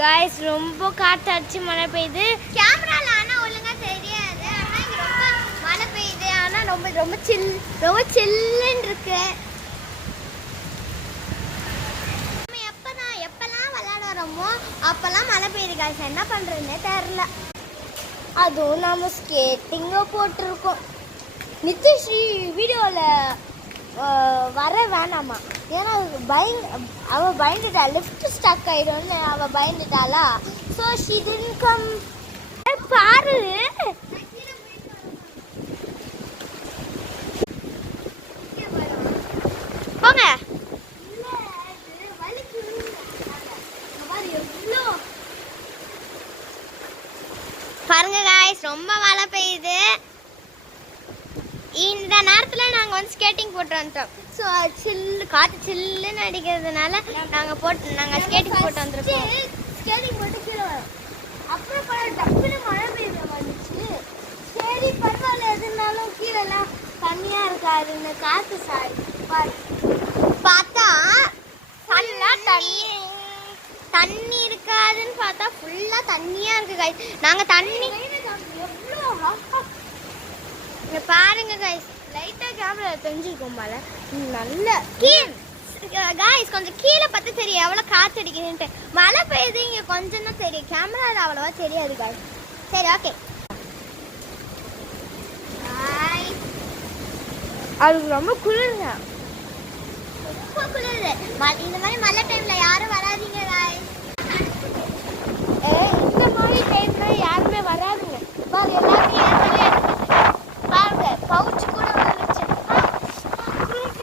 Guys ரொம்ப காத்தடிச்சு மழை பெய்யுது. கேமரால ஆனா ஒழுங்கா தெரியாது. ஆனா இங்க ரொம்ப மழை பெய்யுது. ஆனா ரொம்ப சில்லுன்னு இருக்கு. நம்ம எப்பலாம் விளையாட வரோமோ அப்பலாம் மழை பெய்யுது गाइस. என்ன பண்றதுன்னே தெரியல. அதுவும் நம்ம ஸ்கேட்டிங்க போட்டிருக்கோம். நித்யஸ்ரீ வீடியோவில் வர வேணாமா, ஏன்னா அவள் பயந்துட்டா, லிஃப்ட் ஸ்டக் ஆயிடும்னு அவள் பயந்துட்டாளா. So she didn't come. பாரு போங்க. பாருங்க गाइस, ரொம்ப மழை பெய்யுது. இந்த நேரத்துல நாங்க வந்து ஸ்கேட்டிங் போட்டு வந்துட்டோம். ஸோ காற்று சில்லுன்னு அடிக்கிறதுனால நாங்க ஸ்கேட்டிங் போட்டு வந்துருக்கோம். ஸ்கேட்டிங் போட்டு கீழே வரோம். அப்புறம் டப்புன்னு மழை பெய்ய வந்துச்சு. சரி பரவாயில்ல, எதுனாலும் கீழெல்லாம் தண்ணியா இருக்காதுன்னு காற்று பாரு. பார்த்தா ஃபுல்லா தண்ணி இருக்காதுன்னு பார்த்தா ஃபுல்லா தண்ணியா இருக்கு गाइस. நாங்க தண்ணி இங்க பாருங்க गाइस, லைட்டா கேமரா தெரிஞ்சிருக்கும் போல. நல்ல गाइस கொஞ்சம் கீழே பார்த்து தெரியும் எவ்வளவு காத்து அடிக்குதுன்ட்டு. மழை பெய்யுது இங்க கொஞ்சம் தான் தெரியும், கேமரால அவ்வளவா தெரியாது गाइस. சரி ஓகே. அதுக்கு ரொம்ப குளிருங்க. ரொம்ப குளிருது. இந்த மாதிரி மழை டைம்ல யாரும் வராதீங்க गाइस. இந்த மாதிரி டைம்ல யாருமே வராதுங்க. பாரு எல்லாத்தையும் பாருங்க, பவுச் கூட வந்துருச்சு.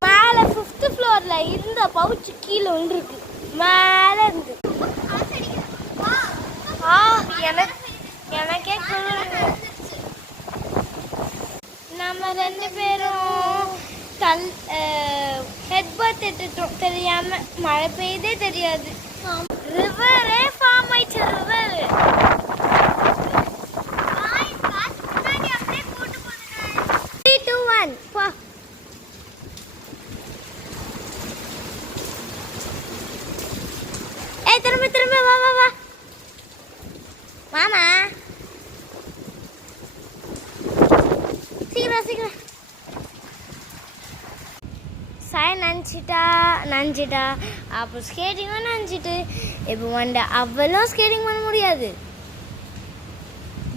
மேலே 5th ஃப்ளோர்ல இருந்த பவுச் கீழே வந்துருக்கு மேலே இருந்து. எனக்கே குளிருங்க. நம்ம 2 பேரும் ஹெட் பாத் எடுத்துட்டோம் தெரியாம. மழை பெய்யுதே தெரியாது. ரிவரே ஃபார்ம் ஆயிடுச்சு. ரிவர் திரும்ப வா மாமா, சீக்கிரம். சாய் நனைஞ்சிட்டா அப்போ ஸ்கேட்டிங்கும் நனைஞ்சிட்டு இப்போ வந்து அவ்வளோ ஸ்கேட்டிங் பண்ண முடியாது.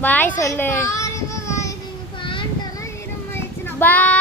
பாய் சொல்லு. பாருங்க गाइस, இந்த பேண்ட் எல்லாம் ஈரமாயிடுச்சு. பாய்.